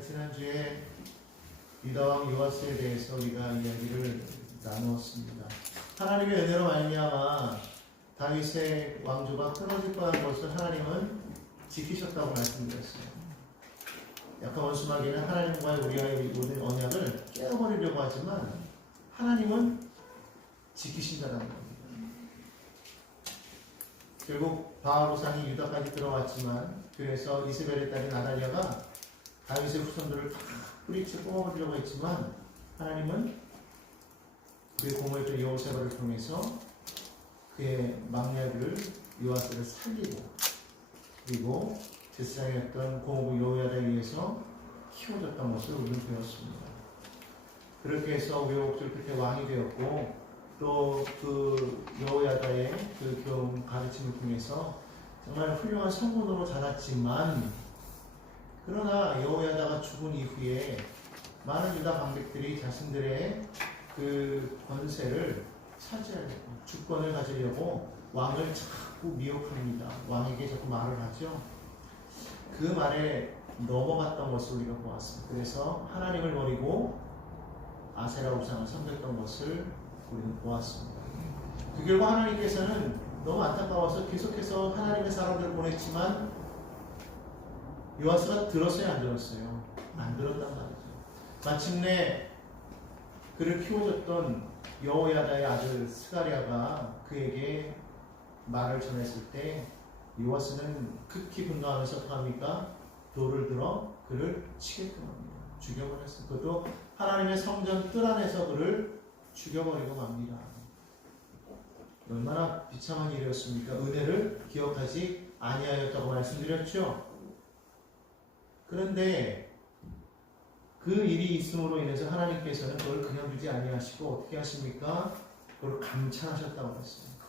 지난주에 유다왕 요아스에 대해서 우리가 이야기를 나누었습니다. 하나님의 은혜로 말미암아 다윗의 왕조가 끊어질 뻔한 것을 하나님은 지키셨다고 말씀드렸어요. 약간 원수마귀는 하나님과의 우리와의 모든 언약을 깨어버리려고 하지만 하나님은 지키신다는 겁니다. 결국 바알 우상이 유다까지 들어왔지만 그래서 이세벨의 딸인 아달랴가 다윗의 후손들을 다 뿌리째 뽑아버리려고 했지만 하나님은 그의 고모였던 여호세바를 통해서 그의 막내를 요아스를 살리고 그리고 제사장이었던 고모부 여호야다에 의해서 키워졌던 것을 우리는 배웠습니다. 그렇게 해서 우여곡절 끝에 왕이 되었고 또 그 여호야다의 그 교훈 가르침을 통해서 정말 훌륭한 성군으로 자랐지만 그러나 여호야다가 죽은 이후에 많은 유다 방백들이 자신들의 그 권세를 차지하려고 주권을 가지려고 왕을 자꾸 미혹합니다. 왕에게 자꾸 말을 하죠. 그 말에 넘어갔던 것을 우리가 보았습니다. 그래서 하나님을 버리고 아세라 우상을 섬겼던 것을 우리는 보았습니다. 그 결과 하나님께서는 너무 안타까워서 계속해서 하나님의 사람들을 보냈지만 요아스가 들었어요, 안 들었어요? 안 들었단 말이죠. 마침내 그를 키워줬던 여호야다의 아들 스가랴가 그에게 말을 전했을 때 요아스는 극히 분노하면서 어떻게 합니까? 돌을 들어 그를 치게끔 합니다. 죽여버렸어요. 그것도 하나님의 성전 뜰 안에서 그를 죽여버리고 맙니다. 얼마나 비참한 일이었습니까? 은혜를 기억하지 아니하였다고 말씀드렸죠. 그런데 그 일이 있음으로 인해서 하나님께서는 그걸 그냥 두지 아니하시고 어떻게 하십니까? 그걸 감찰하셨다고 했습니다.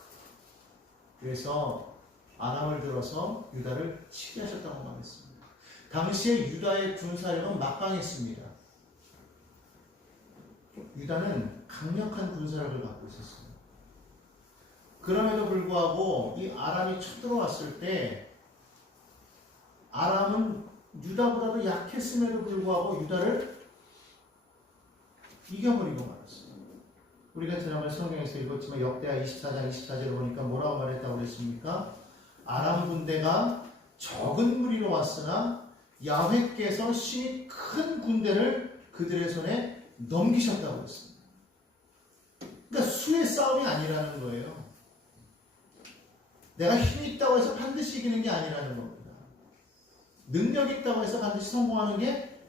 그래서 아람을 들어서 유다를 치게 하셨다고 말했습니다. 당시에 유다의 군사력은 막강했습니다. 유다는 강력한 군사력을 갖고 있었어요. 그럼에도 불구하고 이 아람이 쳐들어왔을 때 아람은 유다보다도 약했음에도 불구하고 유다를 이겨버리고 말았어요. 우리가 지난번 성경에서 읽었지만 역대하 24장 24절을 보니까 뭐라고 말했다고 그랬습니까? 아람 군대가 적은 무리로 왔으나 야훼께서 신이 큰 군대를 그들의 손에 넘기셨다고 했습니다. 그러니까 수의 싸움이 아니라는 거예요. 내가 힘이 있다고 해서 반드시 이기는 게 아니라는 겁니다. 능력이 있다고 해서 반드시 성공하는 게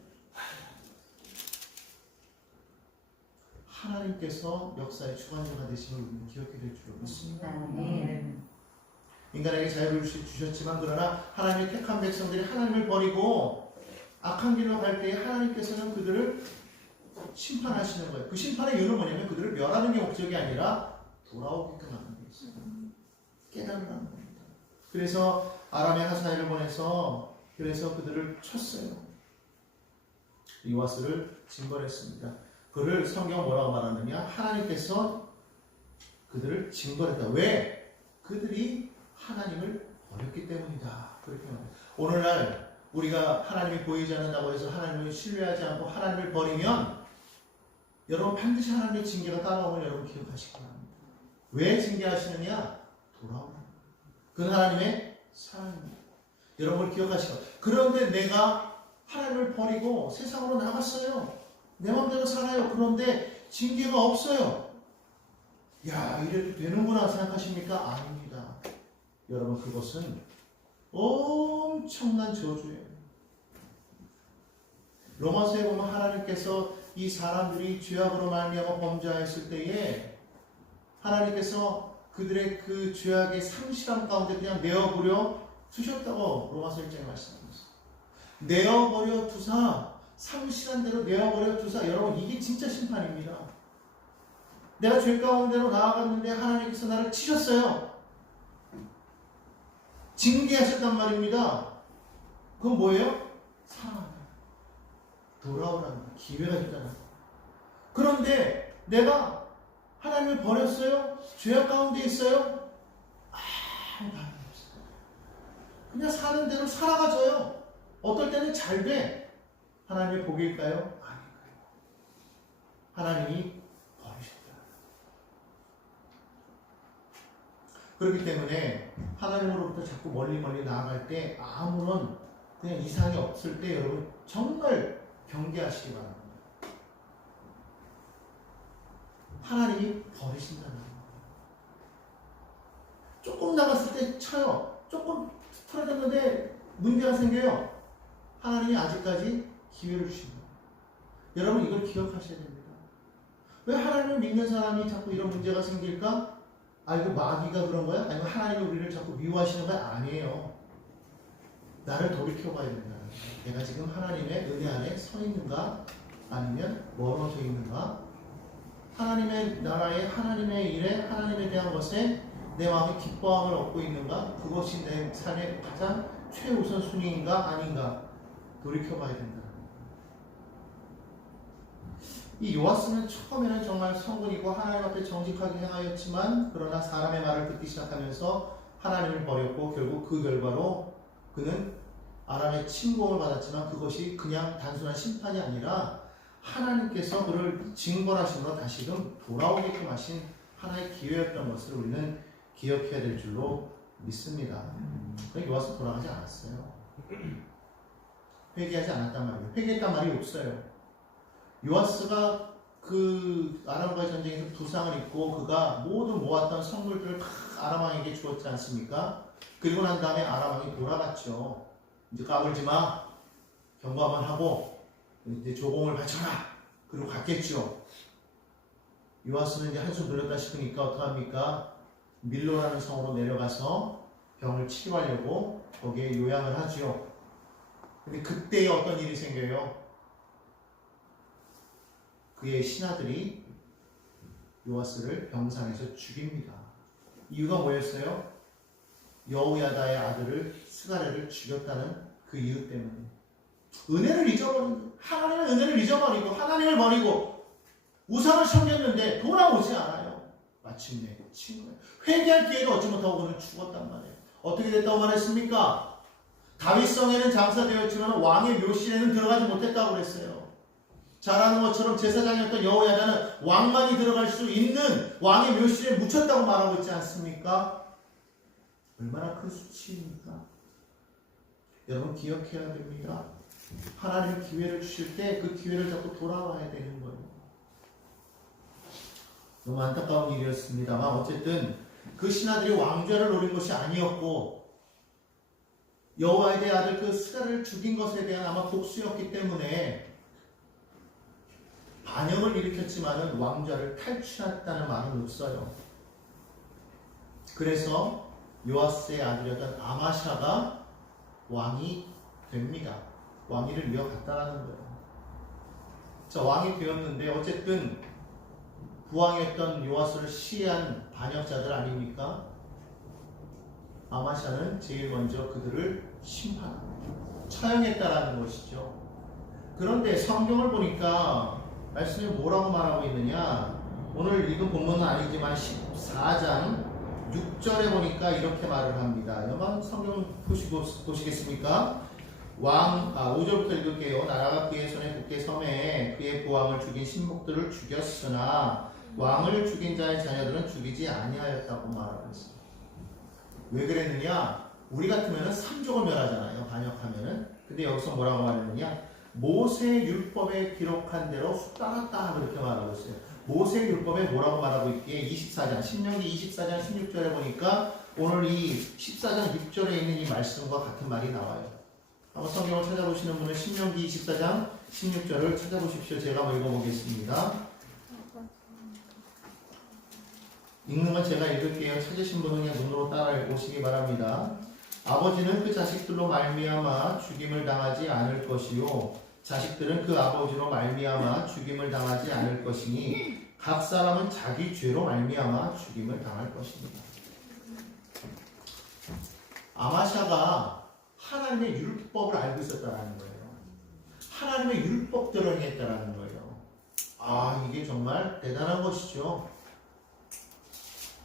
하나님께서 역사의 주관자가 되심을 우리는 기억해야 될 줄 믿습니다. 인간에게 자유를 주셨지만 그러나 하나님의 택한 백성들이 하나님을 버리고 악한 길로 갈 때에 하나님께서는 그들을 심판하시는 거예요. 그 심판의 이유는 뭐냐면 그들을 멸하는 게 목적이 아니라 돌아오게끔 하는 게 있어요. 깨달으라는 겁니다. 그래서 아람의 하사엘을 보내서 그래서 그들을 쳤어요. 요아스를 징벌했습니다. 그를 성경 뭐라고 말하느냐? 하나님께서 그들을 징벌했다. 왜? 그들이 하나님을 버렸기 때문이다. 그렇게 말합니다. 오늘날 우리가 하나님이 보이지 않는다고 해서 하나님을 신뢰하지 않고 하나님을 버리면 여러분 반드시 하나님의 징계가 따라오면 여러분 기억하시기 바랍니다. 왜 징계하시느냐? 돌아오라. 그건 하나님의 사랑입니다. 여러분을 기억하시고 그런데 내가 하나님을 버리고 세상으로 나갔어요. 내 마음대로 살아요. 그런데 징계가 없어요. 야, 이래도 되는구나 생각하십니까? 아닙니다. 여러분 그것은 엄청난 저주예요. 로마서에 보면 하나님께서 이 사람들이 죄악으로 말미암아 범죄하였을 때에 하나님께서 그들의 그 죄악의 상실함 가운데 그냥 내어버려 두셨다고 로마서 1장에 말씀합니다. 내어버려 두사, 상실한 대로 내어버려 두사. 여러분 이게 진짜 심판입니다. 내가 죄 가운데로 나아갔는데 하나님께서 나를 치셨어요. 징계하셨단 말입니다. 그건 뭐예요? 사랑하다. 돌아오라는 기회가 있잖아. 그런데 내가 하나님을 버렸어요? 죄악 가운데 있어요? 아무 반응 없어요. 그냥 사는 대로 살아가져요. 어떨 때는 잘 돼. 하나님의 복일까요? 아닌가요? 하나님이 버리셨다. 그렇기 때문에 하나님으로부터 자꾸 멀리 나아갈 때 아무런 그냥 이상이 없을 때 여러분 정말 경계하시기 바랍니다. 하나님이 버리신다는 거예요. 조금 나갔을 때 쳐요. 조금 틀어졌는데 문제가 생겨요. 하나님이 아직까지 기회를 주십니다. 여러분 이걸 기억하셔야 됩니다. 왜 하나님을 믿는 사람이 자꾸 이런 문제가 생길까? 아 이거 마귀가 그런 거야? 아니면 하나님이 우리를 자꾸 미워하시는 거야? 아니에요. 나를 돌이켜봐야 된다. 내가 지금 하나님의 은혜 안에 서 있는가? 아니면 멀어져 있는가? 하나님의 나라에 하나님의 일에 하나님에 대한 것에 내 마음이 기뻐함을 얻고 있는가? 그것이 내 삶의 가장 최우선 순위인가? 아닌가? 돌이켜봐야 된다. 이 요아스는 처음에는 정말 성군이고 하나님 앞에 정직하게 행하였지만 그러나 사람의 말을 듣기 시작하면서 하나님을 버렸고 결국 그 결과로 그는 아람의 침공을 받았지만 그것이 그냥 단순한 심판이 아니라 하나님께서 그를 징벌하심으로 다시금 돌아오게끔 하신 하나의 기회였던 것을 우리는 기억해야 될 줄로 믿습니다. 요아스 돌아가지 않았어요. 회개하지 않았단 말이에요. 회개했단 말이 없어요. 요아스가 그 아람과의 전쟁에서 부상을 입고 그가 모두 모았던 성물들을 다 아람 왕에게 주었지 않습니까? 그리고 난 다음에 아람 왕이 돌아갔죠. 이제 까불지 마. 경고만 하고 이제 조공을 바쳐라. 그리고 갔겠죠. 요아스는 이제 한숨 돌렸다 싶으니까 어떡합니까? 밀로라는 성으로 내려가서 병을 치료하려고 거기에 요양을 하죠. 근데 그때 어떤 일이 생겨요? 그의 신하들이 요아스를 병상에서 죽입니다. 이유가 뭐였어요? 여호야다의 아들을 스가랴를 죽였다는 그 이유 때문에. 은혜를 잊어버린, 하나님의 은혜를 잊어버리고 하나님을 버리고 우상을 섬겼는데 돌아오지 않아요. 마침내 친 거예요. 회개할 기회도 얻지 못하고 그는 죽었단 말이에요. 어떻게 됐다고 말했습니까? 다윗성에는 장사되었지만 왕의 묘실에는 들어가지 못했다고 그랬어요. 잘 아는 것처럼 제사장이었던 여호야다는 왕만이 들어갈 수 있는 왕의 묘실에 묻혔다고 말하고 있지 않습니까? 얼마나 큰 수치입니까? 여러분 기억해야 됩니다. 하나님이 기회를 주실 때 그 기회를 잡고 돌아와야 되는 거예요. 너무 안타까운 일이었습니다만 어쨌든 그 신하들이 왕좌를 노린 것이 아니었고 여호와의 아들 그 스가랴를 죽인 것에 대한 아마 복수였기 때문에 반역을 일으켰지만은 왕좌를 탈취했다는 말은 없어요. 그래서 요아스의 아들이었던 아마샤가 왕이 됩니다. 왕위를 이어갔다라는 거예요. 자, 왕이 되었는데 어쨌든 부왕이었던 요아스를 시해한 반역자들 아닙니까? 아마샤는 제일 먼저 그들을 심판합니다. 처형했다라는 것이죠. 그런데 성경을 보니까 말씀이 뭐라고 말하고 있느냐? 오늘 읽은 본문은 아니지만 14장 6절에 보니까 이렇게 말을 합니다. 여러분 성경 보시겠습니까? 5절부터 읽을게요. 나라가 그의 손에 굳게 섬에 그의 부왕을 죽인 신복들을 죽였으나 왕을 죽인 자의 자녀들은 죽이지 아니하였다고 말하고 있습니다. 왜 그랬느냐? 우리 같으면은 삼족을 멸하잖아요. 반역하면은. 근데 여기서 뭐라고 말했느냐? 모세 율법에 기록한 대로 따랐다 그렇게 말하고 있어요. 모세 율법에 뭐라고 말하고 있기에 24장 신명기 24장 16절에 보니까 오늘 이 14장 6절에 있는 이 말씀과 같은 말이 나와요. 한번 성경을 찾아보시는 분은 신명기 24장 16절을 찾아보십시오. 제가 한번 읽어보겠습니다. 읽는 건 제가 읽을게요. 찾으신 분은 그냥 눈으로 따라 읽으시기 바랍니다. 아버지는 그 자식들로 말미암아 죽임을 당하지 않을 것이요 자식들은 그 아버지로 말미암아 죽임을 당하지 않을 것이니 각 사람은 자기 죄로 말미암아 죽임을 당할 것입니다. 아마샤가 하나님의 율법을 알고 있었다는 거예요. 하나님의 율법대로 행했다는 거예요. 이게 정말 대단한 것이죠.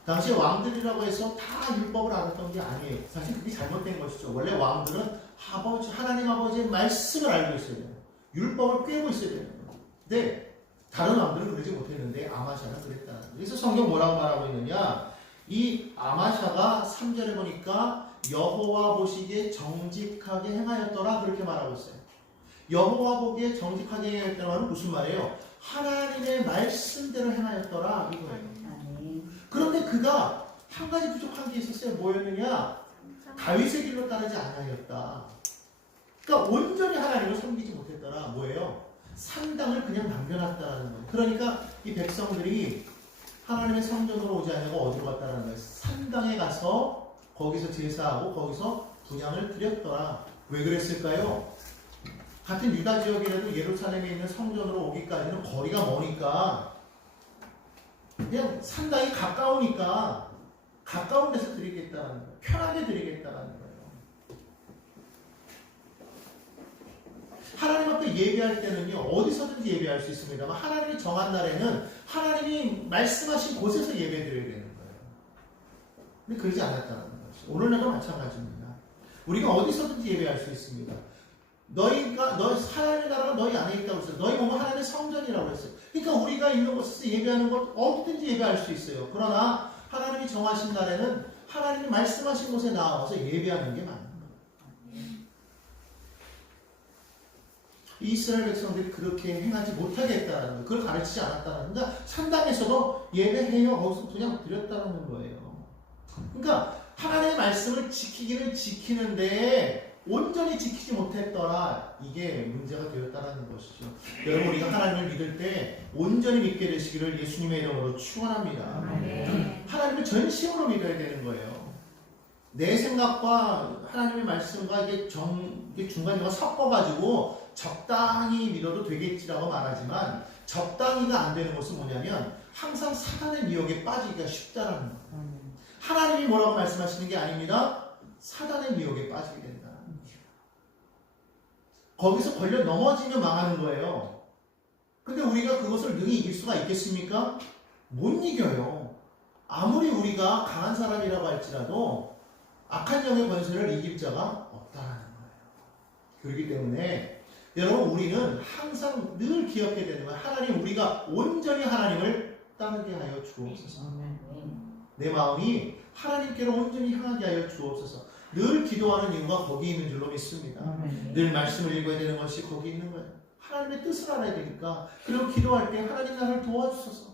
당시 왕들이라고 해서 다 율법을 알았던 게 아니에요. 사실 그게 잘못된 것이죠. 원래 왕들은 하나님 아버지의 말씀을 알고 있어야 돼요. 율법을 꿰고 있어야 되는 거예요. 근데 다른 왕들은 그러지 못했는데 아마샤는 그랬다는 거예요. 그래서 성경 뭐라고 말하고 있느냐? 이 아마샤가 3절에 보니까 여호와 보시기에 정직하게 행하였더라 그렇게 말하고 있어요. 여호와 보기에 정직하게 행하였더라는 무슨 말이에요? 하나님의 말씀대로 행하였더라 이거예요. 그런데 그가 한 가지 부족한 게 있었어요. 뭐였느냐? 다윗의 길로 따르지 아니하였다. 그러니까 온전히 하나님을 섬기지 못했더라. 뭐예요? 산당을 그냥 남겨놨다라는 거예요. 그러니까 이 백성들이 하나님의 성전으로 오지 않냐고 어디로 갔다라는 거예요? 산당에 가서 거기서 제사하고 거기서 분향을 드렸더라. 왜 그랬을까요? 같은 유다 지역이라도 예루살렘에 있는 성전으로 오기까지는 거리가 머니까 그냥 산당이 가까우니까 가까운 데서 드리겠다는 거예요. 편하게 드리겠다는 거예요. 하나님 앞에 예배할 때는요, 어디서든지 예배할 수 있습니다만 하나님이 정한 날에는 하나님이 말씀하신 곳에서 예배 드려야 되는 거예요. 근데 그러지 않았다는 것이 오늘날도 마찬가지입니다. 우리가 어디서든지 예배할 수 있습니다. 하나님의 나라가 너희 안에 있다고 했어요. 너희 몸은 하나님의 성전이라고 했어요. 그러니까 우리가 있는 곳에서 예배하는 것 어디든지 예배할 수 있어요. 그러나 하나님이 정하신 날에는 하나님이 말씀하신 곳에 나와서 예배하는 게 맞는 거예요. 이스라엘 백성들이 그렇게 행하지 못하게 했다는 거예요. 그걸 가르치지 않았다는 거예요. 산당에서도 예배해요. 거기서 그냥 드렸다는 거예요. 그러니까 하나님의 말씀을 지키기는 지키는데 온전히 지키지 못했더라. 이게 문제가 되었다는 것이죠. 여러분 우리가 하나님을 믿을 때 온전히 믿게 되시기를 예수님의 이름으로 축원합니다. 하나님을 전심으로 믿어야 되는 거예요. 내 생각과 하나님의 말씀과 이게 중간중간 섞어가지고 적당히 믿어도 되겠지라고 말하지만 적당히가 안 되는 것은 뭐냐면 항상 사단의 미혹에 빠지기가 쉽다라는 거예요. 하나님이 뭐라고 말씀하시는 게 아닙니다. 사단의 미혹에 빠지게 된다. 거기서 걸려 넘어지면 망하는 거예요. 근데 우리가 그것을 능히 이길 수가 있겠습니까? 못 이겨요. 아무리 우리가 강한 사람이라고 할지라도 악한 영의 권세를 이길 자가 없다는 거예요. 그렇기 때문에 여러분 우리는 항상 늘 기억해야 되는 거예요. 하나님 우리가 온전히 하나님을 따르게 하여 주옵소서. 내 마음이 하나님께로 온전히 향하게 하여 주옵소서. 늘 기도하는 이유가 거기 있는 줄로 믿습니다. 늘 말씀을 읽어야 되는 것이 거기 있는 거예요. 하나님의 뜻을 알아야 되니까. 그리고 기도할 때 하나님 나를 도와주소서.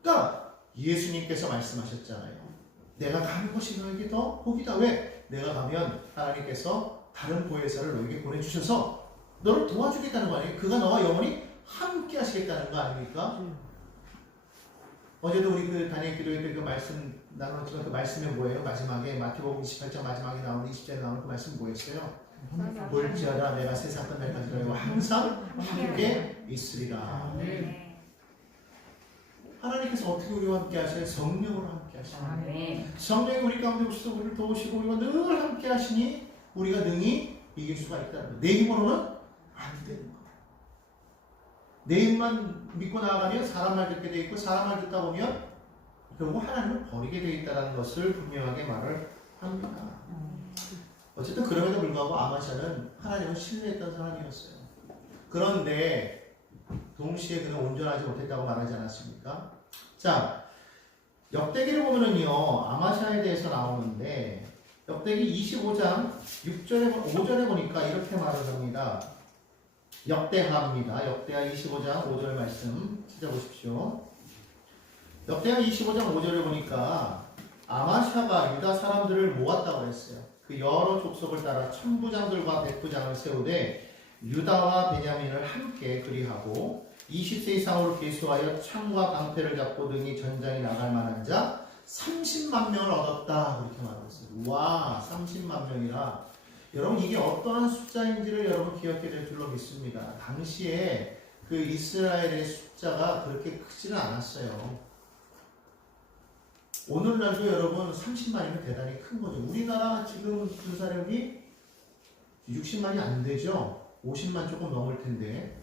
그러니까 예수님께서 말씀하셨잖아요. 내가 가는 곳이 너에게 더 복이다. 왜? 내가 가면 하나님께서 다른 보혜사를 너에게 보내주셔서 너를 도와주겠다는 거 아니에요? 그가 너와 영원히 함께 하시겠다는 거 아닙니까? 어제도 우리 그 단일 기도회 때 그 말씀 나눴지만 그 말씀이 뭐예요? 마지막에 마태복음 28장 마지막에 나오는 20절에 나오는 그 말씀 뭐였어요? 볼지어다 내가 세상 끝날까지 너희와 항상 함께 있으리라. 하나님께서 어떻게 우리와 함께 하셔요? 성령으로 함께 하시니 성령이 우리 가운데 오셔서 우리를 도우시고 우리와 늘 함께 하시니 우리가 능히 이길 수가 있다는 거예요. 내 힘으로는 안 되는 거예요. 내 힘만 믿고 나아가면 사람 말 듣게 돼 있고 사람 말 듣다 보면 결국 하나님을 버리게 돼 있다는 것을 분명하게 말을 합니다. 어쨌든 그럼에도 불구하고 아마샤는 하나님을 신뢰했던 사람이었어요. 그런데 동시에 그는 온전하지 못했다고 말하지 않았습니까? 자, 역대기를 보면은요 아마샤에 대해서 나오는데 역대기 25장 5절에 보니까 이렇게 말을 합니다. 역대하입니다. 역대하 25장 5절 말씀 찾아보십시오. 역대하 25장 5절을 보니까 아마샤가 유다 사람들을 모았다고 했어요. 그 여러 족속을 따라 천부장들과 백부장을 세우되 유다와 베냐민을 함께 그리하고 20세 이상으로 계수하여 창과 방패를 잡고 등이 전장에 나갈 만한 자 30만 명을 얻었다. 그렇게 말하고 있어요. 와, 30만 명이라. 여러분 이게 어떠한 숫자인지를 여러분 기억해야 될 줄로 믿습니다. 당시에 그 이스라엘의 숫자가 그렇게 크지는 않았어요. 오늘날도 여러분 30만이면 대단히 큰 거죠. 우리나라 지금 군사력이 60만이 안 되죠. 50만 조금 넘을 텐데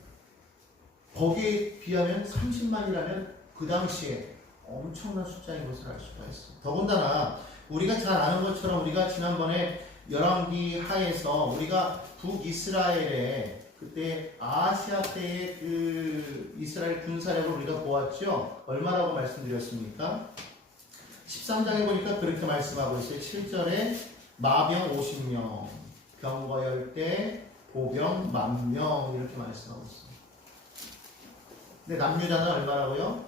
거기에 비하면 30만이라면 그 당시에 엄청난 숫자인 것을 알 수가 있습니다. 더군다나 우리가 잘 아는 것처럼 우리가 지난번에 열왕기 하에서 우리가 북이스라엘의 그 그때 아시아 때의 그 이스라엘 군사력을 우리가 보았죠. 얼마라고 말씀드렸습니까? 13장에 보니까 그렇게 말씀하고 있어요. 7절에 마병 50명, 병거 10대, 보병 10,000명 이렇게 말씀하고 있어요. 근데 남유다는 얼마라고요?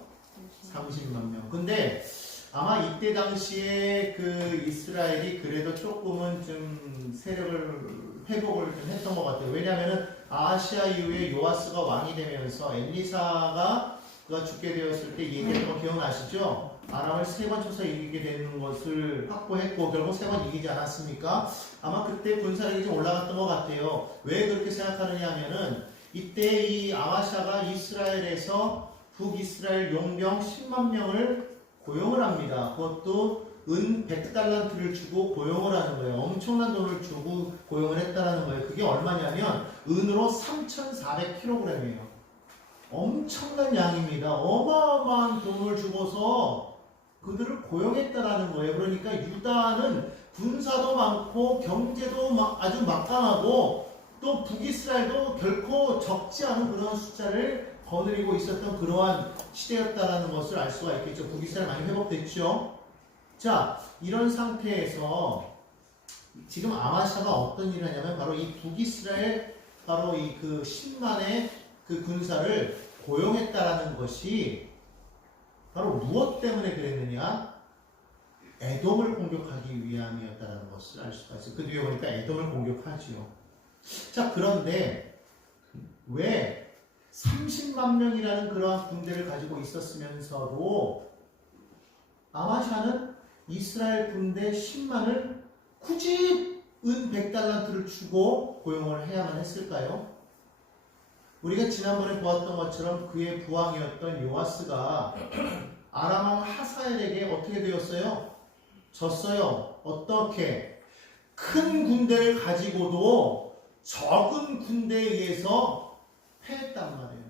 30만 명. 근데 아마 이때 당시에 그 이스라엘이 그래도 조금은 좀 세력을 회복을 좀 했던 것 같아요. 왜냐하면은 아시아 이후에 요아스가 왕이 되면서 엘리사가 그가 죽게 되었을 때 얘기했던 거 기억나시죠? 아람을 3번 쳐서 이기게 되는 것을 확보했고 결국 3번 이기지 않았습니까? 아마 그때 군사력이 좀 올라갔던 것 같아요. 왜 그렇게 생각하느냐 하면은 이때 이 아하샤가 이스라엘에서 북이스라엘 용병 10만 명을 고용을 합니다. 그것도 은 100달란트를 주고 고용을 하는 거예요. 엄청난 돈을 주고 고용을 했다는 거예요. 그게 얼마냐면 은으로 3,400kg이에요. 엄청난 양입니다. 어마어마한 돈을 주고서 그들을 고용했다라는 거예요. 그러니까 유다는 군사도 많고 경제도 아주 막강하고 또 북이스라엘도 결코 적지 않은 그런 숫자를 거느리고 있었던 그러한 시대였다라는 것을 알 수가 있겠죠. 북이스라엘 많이 회복됐죠. 자, 이런 상태에서 지금 아마샤가 어떤 일을 하냐면 바로 이 북이스라엘 바로 이 그 10만의 그 군사를 고용했다라는 것이 바로 무엇 때문에 그랬느냐? 에돔을 공격하기 위함이었다라는 것을 알 수가 있어요. 그 뒤에 보니까 에돔을 공격하지요. 자, 그런데 왜 30만 명이라는 그러한 군대를 가지고 있었으면서도 아마샤는 이스라엘 군대 10만을 굳이 은 100달란트를 주고 고용을 해야만 했을까요? 우리가 지난번에 보았던 것처럼 그의 부왕이었던 요아스가 아람왕 하사엘에게 어떻게 되었어요? 졌어요. 어떻게? 큰 군대를 가지고도 적은 군대에 의해서 패했단 말이에요.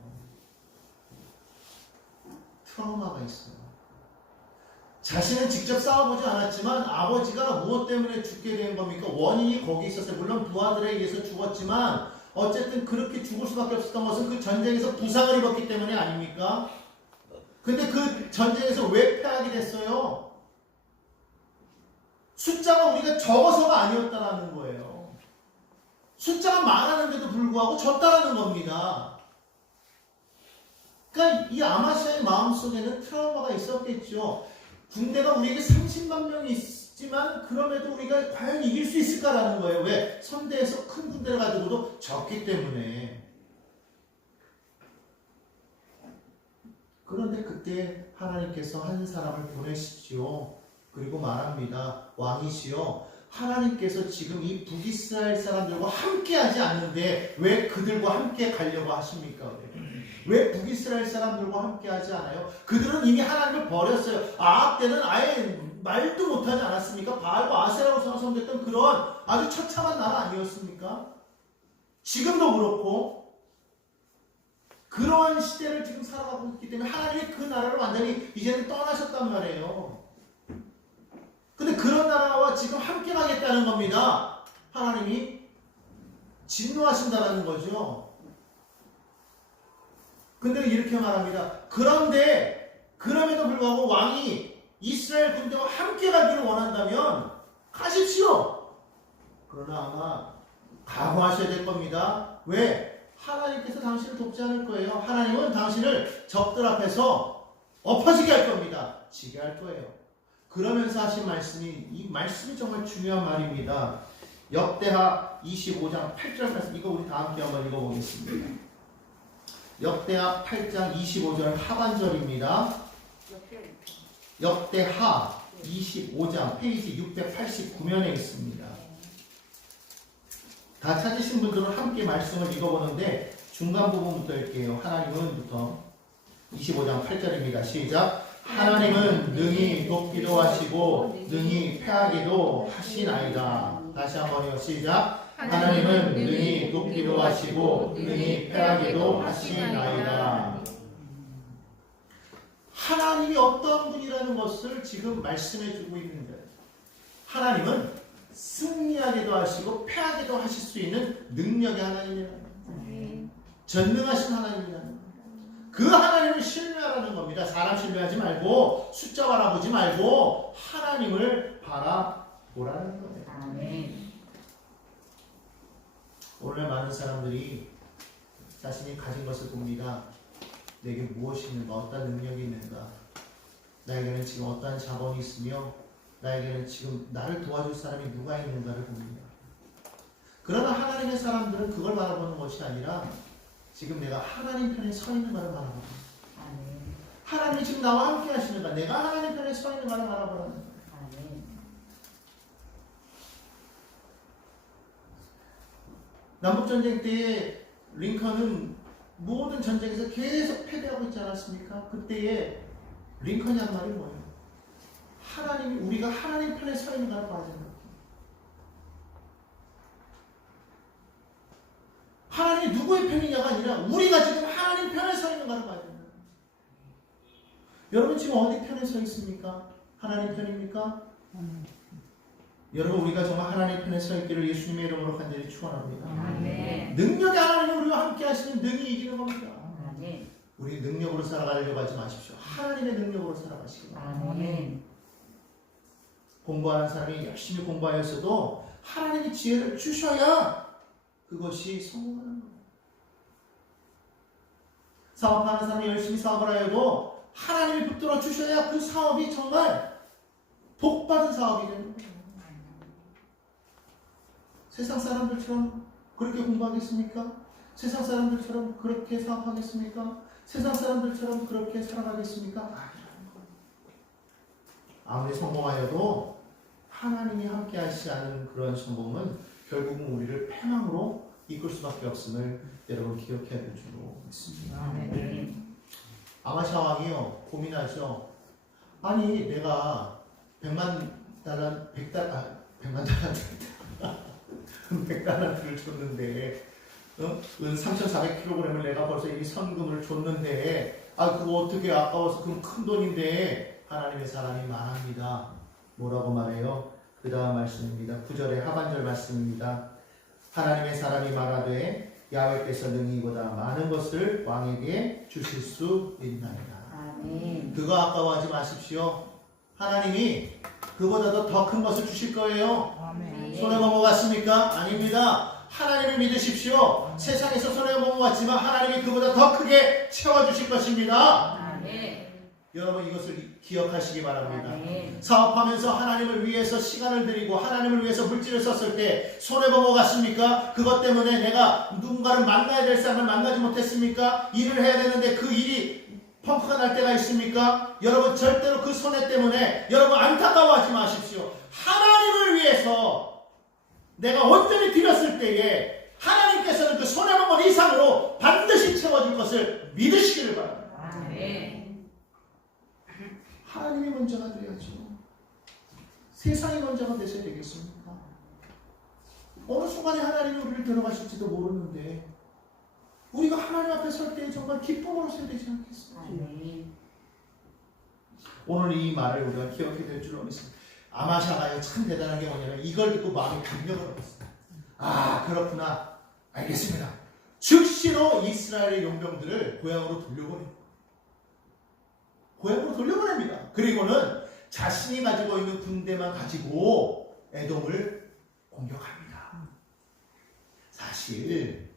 트라우마가 있어요. 자신은 직접 싸워보지 않았지만 아버지가 무엇 때문에 죽게 된 겁니까? 원인이 거기 있었어요. 물론 부하들에 의해서 죽었지만 어쨌든 그렇게 죽을 수밖에 없었던 것은 그 전쟁에서 부상을 입었기 때문에 아닙니까? 근데 그 전쟁에서 왜 패하게 됐어요? 숫자가 우리가 적어서가 아니었다라는 거예요. 숫자가 많았는데도 불구하고 졌다라는 겁니다. 그러니까 이 아마샤의 마음속에는 트라우마가 있었겠죠. 군대가 우리에게 30만 명이 있지만 그럼에도 우리가 과연 이길 수 있을까라는 거예요. 왜? 선대에서 큰 군대를 가지고도 졌기 때문에. 그런데 그때 하나님께서 한 사람을 보내시지요. 그리고 말합니다. 왕이시여, 하나님께서 지금 이 북이스라엘 사람들과 함께 하지 않는데 왜 그들과 함께 가려고 하십니까? 왜 북이스라엘 사람들과 함께 하지 않아요? 그들은 이미 하나님을 버렸어요. 아합 때는 아예 말도 못하지 않았습니까? 바알과 아세라로 성성됐던 그런 아주 처참한 나라 아니었습니까? 지금도 그렇고 그러한 시대를 지금 살아가고 있기 때문에 하나님이 그 나라를 완전히 이제는 떠나셨단 말이에요. 근데 그런 나라와 지금 함께 가겠다는 겁니다. 하나님이 진노하신다는 거죠. 근데 이렇게 말합니다. 그런데 그럼에도 불구하고 왕이 이스라엘 군대와 함께 가기를 원한다면 가십시오. 그러나 아마 각오하셔야 될 겁니다. 왜? 하나님께서 당신을 돕지 않을 거예요. 하나님은 당신을 적들 앞에서 엎어지게 할 겁니다. 지게 할 거예요. 그러면서 하신 말씀이, 이 말씀이 정말 중요한 말입니다. 역대하 25장 8절 말씀, 이거 우리 다 함께 한번 읽어보겠습니다. 역대하 8장 25절 하반절입니다. 역대하 25장 페이지 689면에 있습니다. 다 찾으신 분들은 함께 말씀을 읽어보는데 중간 부분부터 읽게요. 하나님은부터 25장 8절입니다. 시작. 하나님은 능히 돕기도 하시고 능히 패하기도 하시나이다. 다시 한번요. 시작. 하나님은 능히 돕기도 하시고 능히 패하기도 하시나이다. 하나님이 어떤 분이라는 것을 지금 말씀해주고 있는 거예요. 하나님은 승리하기도 하시고 패하기도 하실 수 있는 능력의 하나님이라는 거예요. 전능하신 하나님이라는 겁니다. 그 하나님을 신뢰하라는 겁니다. 사람 신뢰하지 말고 숫자 바라보지 말고 하나님을 바라보라는 거예요. 아멘. 오늘 많은 사람들이 자신이 가진 것을 봅니다. 내게 무엇이 있는가, 어떤 능력이 있는가, 나에게는 지금 어떠한 자본이 있으며 나에게는 지금 나를 도와줄 사람이 누가 있는가를 봅니다. 그러나 하나님의 사람들은 그걸 바라보는 것이 아니라 지금 내가 하나님 편에 서 있는가를 바라봅니다. 아멘. 하나님이 지금 나와 함께 하시는가, 내가 하나님 편에 서 있는가를 바라보라는 거예요. 아멘. 남북전쟁 때에 링컨은 모든 전쟁에서 계속 패배하고 있지 않았습니까? 그때에 링컨이 한 말이 뭐예요? 하나님이, 우리가 하나님 편에 서 있는가를 봐야 된다. 하나님이 누구의 편이냐가 아니라 우리가 지금 하나님 편에 서 있는가를 봐야 된다. 여러분 지금 어디 편에 서 있습니까? 하나님 편입니까? 여러분 우리가 정말 하나님 편에 서 있기를 예수님의 이름으로 간절히 축원합니다. 아멘. 능력이 하나님이 우리와 함께 하시는 능이 이기는 겁니다. 아멘. 우리 능력으로 살아가려고 하지 마십시오. 하나님의 능력으로 살아가시기 바랍니다. 아멘. 공부하는 사람이 열심히 공부하였어도 하나님이 지혜를 주셔야 그것이 성공하는 거예요. 사업하는 사람이 열심히 사업을 하여도 하나님이 붙들어 주셔야 그 사업이 정말 복받은 사업이 되는 거예요. 세상 사람들처럼 그렇게 공부하겠습니까? 세상 사람들처럼 그렇게 사업하겠습니까? 세상 사람들처럼 그렇게 살아가겠습니까? 아니라는 거예요. 아무리 성공하여도 하나님이 함께 하시지 않은 그런 성공은 결국은 우리를 패망으로 이끌 수밖에 없음을 여러분 기억해야 될 줄로 믿습니다. 아멘. 아마샤 왕이요 고민하죠. 아니 내가 100만 달란트를 줬는데 은 3,400kg을 내가 벌써 이 선금을 줬는데 그거 어떻게 아까워서 그럼 큰 돈인데 하나님의 사람이 말합니다. 뭐라고 말해요? 그 다음 말씀입니다. 9절의 하반절 말씀입니다. 하나님의 사람이 말하되 야훼께서 능히 이보다 많은 것을 왕에게 주실 수 있나이다. 아멘. 그거 아까워하지 마십시오. 하나님이 그보다도 더 큰 것을 주실 거예요. 아멘. 손해본 것 같습니까? 아닙니다. 하나님을 믿으십시오. 세상에서 손해본 것 같지만 하나님이 그보다 더 크게 채워주실 것입니다. 아멘. 여러분 이것을 기억하시기 바랍니다. 아멘. 사업하면서 하나님을 위해서 시간을 들이고 하나님을 위해서 물질을 썼을 때 손해본 것 같습니까? 그것 때문에 내가 누군가를 만나야 될 사람을 만나지 못했습니까? 일을 해야 되는데 그 일이 펑크가 날 때가 있습니까? 여러분 절대로 그 손해 때문에 여러분 안타까워하지 마십시오. 하나님을 위해서 내가 온전히 드렸을 때에 하나님께서는 그 손해본 것 이상으로 반드시 채워줄 것을 믿으시기를 바랍니다. 아멘. 하나님이 먼저가 되어야죠. 세상이 먼저가 되셔야 되겠습니까? 어느 순간에 하나님이 우리를 데려가실지도 모르는데 우리가 하나님 앞에 설 때 정말 기쁨으로 서야 되지 않겠습니까? 아멘. 오늘 이 말을 우리가 기억해야 될 줄로 믿습니다. 아마샤가 참 대단한 게 뭐냐면 이걸 듣고 마음에 감격을 얻었어요. 그렇구나. 알겠습니다. 즉시로 이스라엘의 용병들을 고향으로 돌려보냅니다. 고향으로 돌려보냅니다. 그리고는 자신이 가지고 있는 군대만 가지고 에돔을 공격합니다. 사실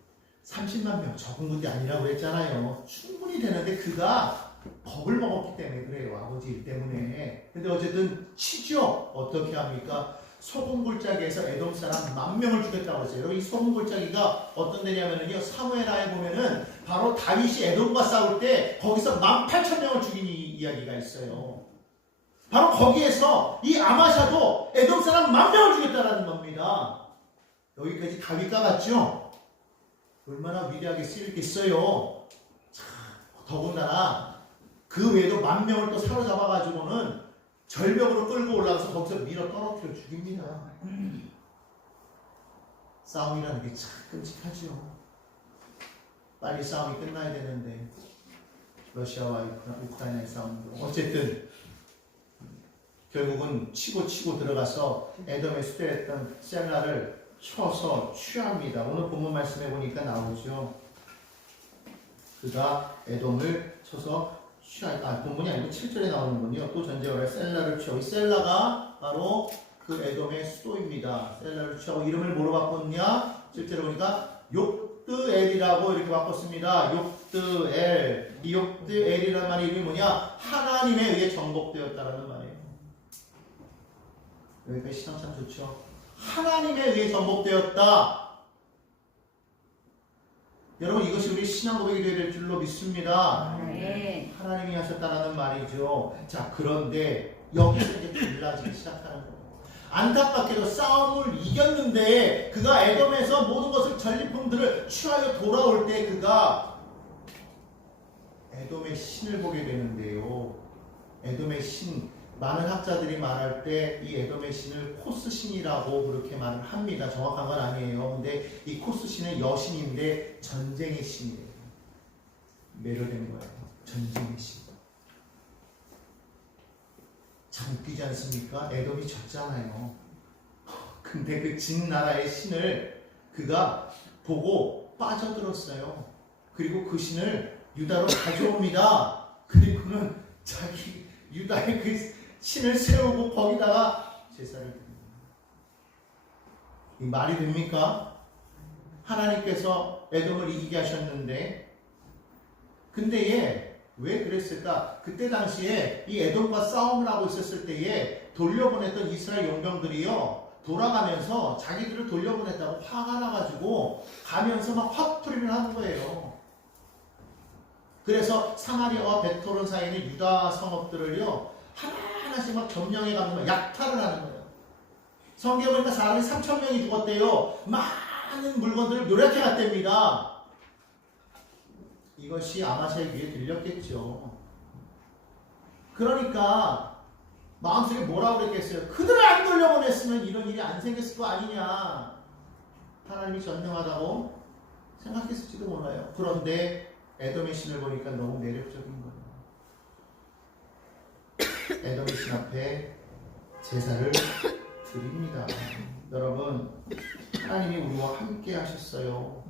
30만 명 적은 군대 아니라고 그랬잖아요. 충분히 되는데 그가 겁을 먹었기 때문에 그래요. 아버지 일 때문에. 근데 어쨌든 치죠. 어떻게 합니까? 소금 골짜기에서 에돔 사람 10,000명을 죽였다고 했어요. 여러분 이 소금 골짜기가 어떤 데냐면요. 사무엘하에 보면은 바로 다윗이 에돔과 싸울 때 거기서 18,000명을 죽인 이야기가 있어요. 바로 거기에서 이 아마샤도 에돔 사람 10,000명을 죽였다라는 겁니다. 여기까지 다윗과 같죠? 얼마나 위대하게 쓰였겠어요. 더군다나 그 외에도 10,000명을 또 사로잡아가지고는 절벽으로 끌고 올라가서 거기서 밀어 떨어뜨려 죽입니다. 싸움이라는 게 참 끔찍하죠. 빨리 싸움이 끝나야 되는데 러시아와 우크라이나의 싸움도 어쨌든 결국은 치고 들어가서 에돔에 수도했던 셀라를 쳐서 취합니다. 오늘 본문 말씀해 보니까 나오죠. 그가 에돔을 쳐서 본문이 아니고 7절에 나오는군요. 또 전쟁을 해 셀라를 취하고 이 셀라가 바로 그 에돔의 수도입니다. 셀라를 취하고 이름을 뭐로 바꿨냐? 실제로 보니까 욕드엘이라고 이렇게 바꿨습니다. 욕드엘. 이 욕드엘이라는 말의 이름이 뭐냐? 하나님에 의해 정복되었다라는 말이에요. 여기까지 시장 참 좋죠. 하나님에 의해 정복되었다. 여러분 이것이 우리 신앙 고백이 되어야 될 줄로 믿습니다. 아멘. 하나님이 하셨다라는 말이죠. 자, 그런데 여기서 이제 달라지기 시작하는 거예요. 안타깝게도 싸움을 이겼는데 그가 에돔에서 모든 것을 전리품들을 취하여 돌아올 때 그가 에돔의 신을 보게 되는데요. 에돔의 신, 많은 학자들이 말할 때 이 에돔의 신을 코스 신이라고 그렇게 말을 합니다. 정확한 건 아니에요. 근데 이 코스 신은 여신인데 전쟁의 신이에요. 매료된 거예요. 전쟁의 신. 참 웃기지 않습니까? 에돔이 졌잖아요. 근데 그 진 나라의 신을 그가 보고 빠져들었어요. 그리고 그 신을 유다로 가져옵니다. 그리고는 자기 유다의 그 신을 세우고 거기다가 제사를 드립니다. 이 말이 됩니까? 하나님께서 에돔을 이기게 하셨는데 근데 얘 왜 그랬을까? 그때 당시에 이 에돔과 싸움을 하고 있었을 때에 돌려보냈던 이스라엘 용병들이요 돌아가면서 자기들을 돌려보냈다고 화가 나가지고 가면서 막 화풀이를 하는 거예요. 그래서 사마리아와 베토론 사이에 있는 유다 성읍들을요 하나하나씩 막 점령해 가면서 약탈을 하는 거예요. 성경에 보니까 사람이 3,000명이 죽었대요. 많은 물건들을 노력해 갔답니다. 이것이 아마샤의 귀에 들렸겠죠. 그러니까 마음속에 뭐라고 그랬겠어요? 그들을 안 돌려보냈으면 이런 일이 안 생겼을 거 아니냐. 하나님이 전능하다고 생각했을지도 몰라요. 그런데 에돔의 신을 보니까 너무 매력적인 거예요. 에돔의 신 앞에 제사를 드립니다. 여러분, 하나님이 우리와 함께 하셨어요.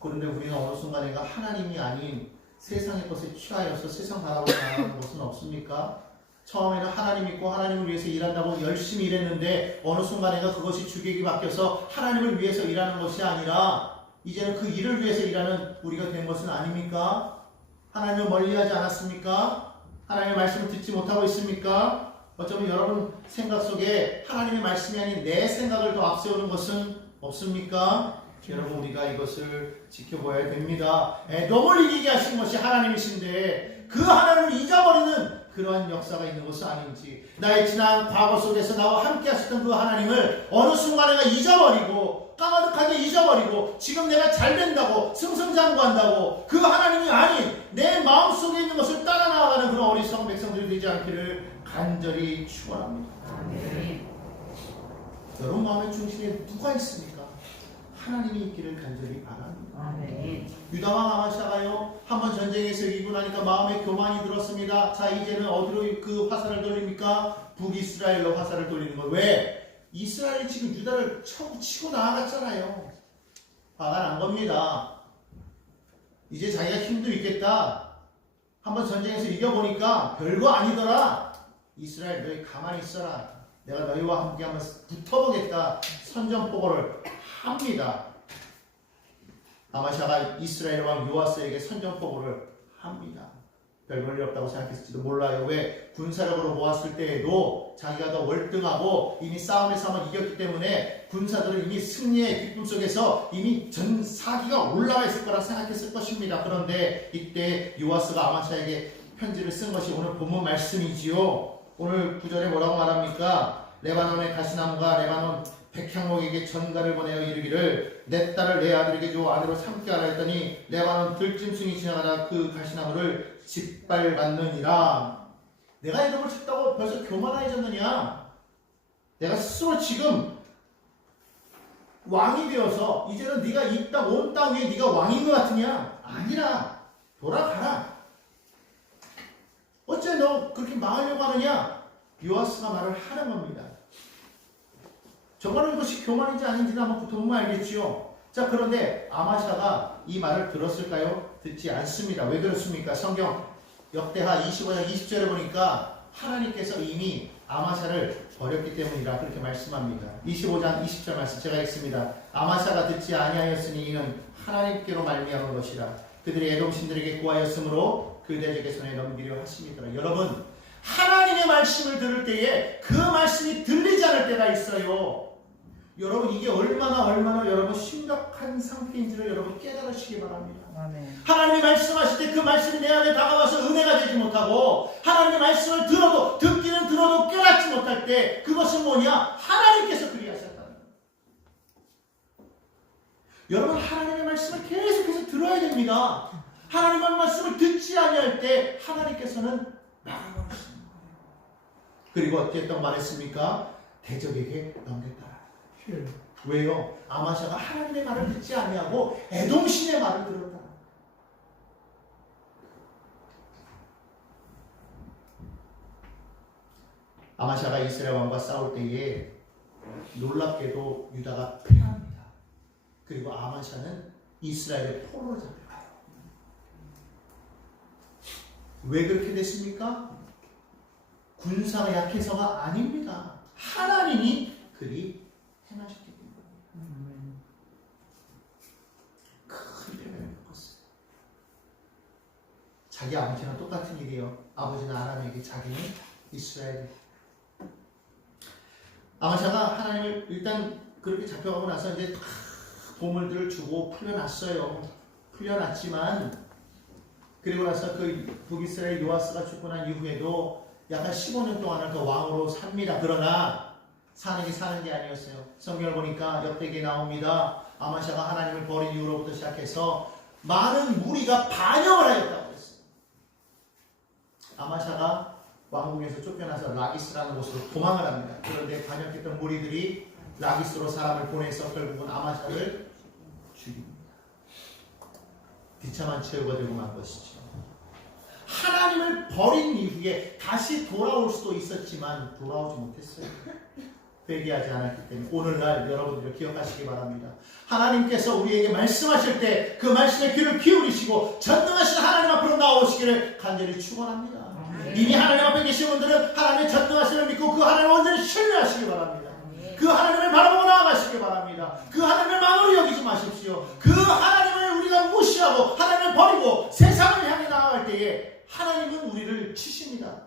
그런데 우리는 어느 순간에가 하나님이 아닌 세상의 것에 취하여서 세상 바라보고 나가는 것은 없습니까? 처음에는 하나님 믿고 하나님을 위해서 일한다고 열심히 일했는데 어느 순간에가 그것이 주객이 바뀌어서 하나님을 위해서 일하는 것이 아니라 이제는 그 일을 위해서 일하는 우리가 된 것은 아닙니까? 하나님을 멀리하지 않았습니까? 하나님의 말씀을 듣지 못하고 있습니까? 어쩌면 여러분 생각 속에 하나님의 말씀이 아닌 내 생각을 더 앞세우는 것은 없습니까? 여러분 우리가 이것을 지켜봐야 됩니다. 에돔을 이기게 하신 것이 하나님이신데 그 하나님을 잊어버리는 그러한 역사가 있는 것은 아닌지, 나의 지난 과거 속에서 나와 함께 하셨던 그 하나님을 어느 순간에 잊어버리고 까마득하게 잊어버리고 지금 내가 잘 된다고 승승장구한다고 그 하나님이 아닌 내 마음속에 있는 것을 따라 나아가는 그런 어리석은 백성들이 되지 않기를 간절히 축원합니다. 아멘. 여러분 마음의 중심에 누가 있습니까? 하나님이 있기를 간절히 바랍니다. 아멘. 유다왕 아마샤가요 한번 전쟁에서 이기고 나니까 마음에 교만이 들었습니다. 자 이제는 어디로 그 화살을 돌립니까? 북이스라엘로 화살을 돌리는 거예요. 왜? 이스라엘이 지금 유다를 치고 나아갔잖아요. 화가 난 겁니다. 이제 자기가 힘도 있겠다. 한번 전쟁에서 이겨보니까 별거 아니더라. 이스라엘 너희 가만히 있어라. 내가 너희와 함께 한번 붙어보겠다. 선전포고를 합니다. 아마샤가 이스라엘 왕 요아스에게 선전포고를 합니다. 별 볼일 없다고 생각했을지도 몰라요. 왜? 군사력으로 모았을 때에도 자기가 더 월등하고 이미 싸움에서 한번 이겼기 때문에 군사들은 이미 승리의 기쁨 속에서 이미 전 사기가 올라와 있을 거라 생각했을 것입니다. 그런데 이때 요아스가 아마샤에게 편지를 쓴 것이 오늘 본문 말씀이지요. 오늘 9절에 뭐라고 말합니까? 레바논의 가시나무가 레바논 백향목에게 전가를 보내어 이르기를 내 딸을 내 아들에게 줘 아내로 삼게 하라 했더니 레바논 들짐승이 지나가다 그 가시나무를 짓밟았느니라. 내가 이름을 쳤다고 벌써 교만해졌느냐? 내가 스스로 지금 왕이 되어서 이제는 네가 이 땅 온 땅 위에 네가 왕인 것 같으냐? 아니라 돌아가라. 어째 너 그렇게 망하려고 하느냐? 요아스가 말을 하는 겁니다. 정말로 이것이 교만인지 아닌지는 한번 붙어보면 알겠지요. 자, 그런데 아마샤가 이 말을 들었을까요? 듣지 않습니다. 왜 그렇습니까? 성경 역대하 25장 20절에 보니까 하나님께서 이미 아마샤를 버렸기 때문이라 그렇게 말씀합니다. 25장 20절 말씀 제가 읽습니다. 아마샤가 듣지 아니하였으니 이는 하나님께로 말미암은 것이라. 그들이 에돔 신들에게 구하였으므로 그대에게 손에 넘기려 하심이더라. 여러분, 하나님의 말씀을 들을 때에 그 말씀이 들리지 않을 때가 있어요. 여러분, 이게 얼마나 여러분 심각한 상태인지를 여러분 깨달으시기 바랍니다. 아멘. 하나님이 말씀하실 때 그 말씀이 내 안에 다가와서 은혜가 되지 못하고, 하나님의 말씀을 들어도 듣기는 들어도 깨닫지 못할 때 그것은 뭐냐? 하나님께서 그리하셨다는 거예요. 여러분, 하나님의 말씀을 계속해서 들어야 됩니다. 하나님의 말씀을 듣지 아니할 때 하나님께서는 나가버리시는 거예요. 그리고 어쨌든 말했습니까? 대적에게 넘겼다. 왜요? 아마샤가 하나님의 말을 듣지 아니하고 에돔신의 말을 들었다. 아마샤가 이스라엘 왕과 싸울 때에 놀랍게도 유다가 패합니다. 그리고 아마샤는 이스라엘의 포로로 잡혀가요. 왜 그렇게 됐습니까? 군사가 약해서가 아닙니다. 하나님이 그리 행하셨기 때문입니다. 큰 패배를 겪었어요. 자기 아버지랑 똑같은 일이에요. 아버지는 아람에게, 자기는 이스라엘에. 아마샤가 하나님을 일단 그렇게 잡혀가고 나서 이제 다 보물들을 주고 풀려났어요. 풀려났지만 그리고 나서 그 북이스라엘 요아스가 죽고 난 이후에도 약간 15년 동안을 더 왕으로 삽니다. 그러나 사는 게 아니었어요. 성경을 보니까 역대기에 나옵니다. 아마샤가 하나님을 버린 이후로부터 시작해서 많은 무리가 반역을 하였다고 했어요. 아마샤가 왕궁에서 쫓겨나서 라기스라는 곳으로 도망을 합니다. 그런데 반역했던 무리들이 라기스로 사람을 보내서 결국은 아마샤를 죽입니다. 비참한 최후가 되고 만 것이죠. 하나님을 버린 이후에 다시 돌아올 수도 있었지만 돌아오지 못했어요. 회개하지 않았기 때문에 오늘날 여러분들 기억하시기 바랍니다. 하나님께서 우리에게 말씀하실 때 그 말씀에 귀를 기울이시고 전능하신 하나님 앞으로 나오시기를 간절히 축원합니다. 이미 하나님 앞에 계신 분들은 하나님의 전능하심을 믿고 그 하나님을 온전히 신뢰하시기 바랍니다. 그 하나님을 바라보고 나아가시기 바랍니다. 그 하나님을 만으로 여기지 마십시오. 그 하나님을 우리가 무시하고 하나님을 버리고 세상을 향해 나아갈 때에 하나님은 우리를 치십니다.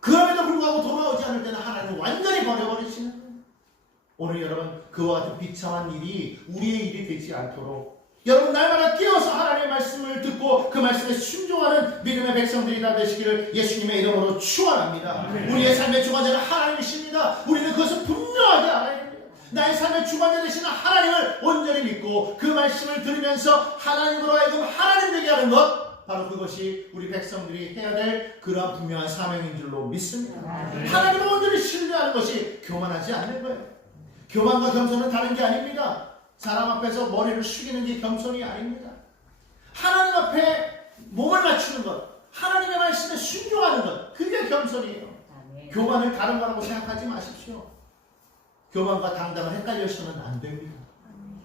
그럼에도 불구하고 돌아오지 않을 때는 하나님을 완전히 버려버리시는 거예요. 오늘 여러분 그와 같은 비참한 일이 우리의 일이 되지 않도록 여러분 날마다 깨어서 하나님의 말씀을 듣고 그 말씀에 순종하는 믿음의 백성들이 다 되시기를 예수님의 이름으로 축원합니다. 우리의 삶의 주관자는 하나님이십니다. 우리는 그것을 분명하게 알아야 됩니다. 나의 삶의 주관자 되시는 하나님을 온전히 믿고 그 말씀을 들으면서 하나님으로 하여금 하나님 되게 하는 것, 바로 그것이 우리 백성들이 해야 될 그러한 분명한 사명인 줄로 믿습니다. 하나님을 온전히 신뢰하는 것이 교만하지 않는 거예요. 교만과 겸손은 다른 게 아닙니다. 사람 앞에서 머리를 숙이는 게 겸손이 아닙니다. 하나님 앞에 몸을 맞추는 것, 하나님의 말씀에 순종하는 것, 그게 겸손이에요. 교만을 다른 거라고 생각하지 마십시오. 교만과 당당을 헷갈려서는 안 됩니다.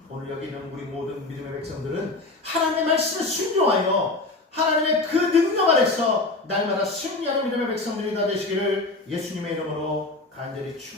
오늘 여기 있는 우리 모든 믿음의 백성들은 하나님의 말씀에 순종하여 하나님의 그 능력 아래서 날마다 승리하는 믿음의 백성들이 다 되시기를 예수님의 이름으로 간절히 축원합니다.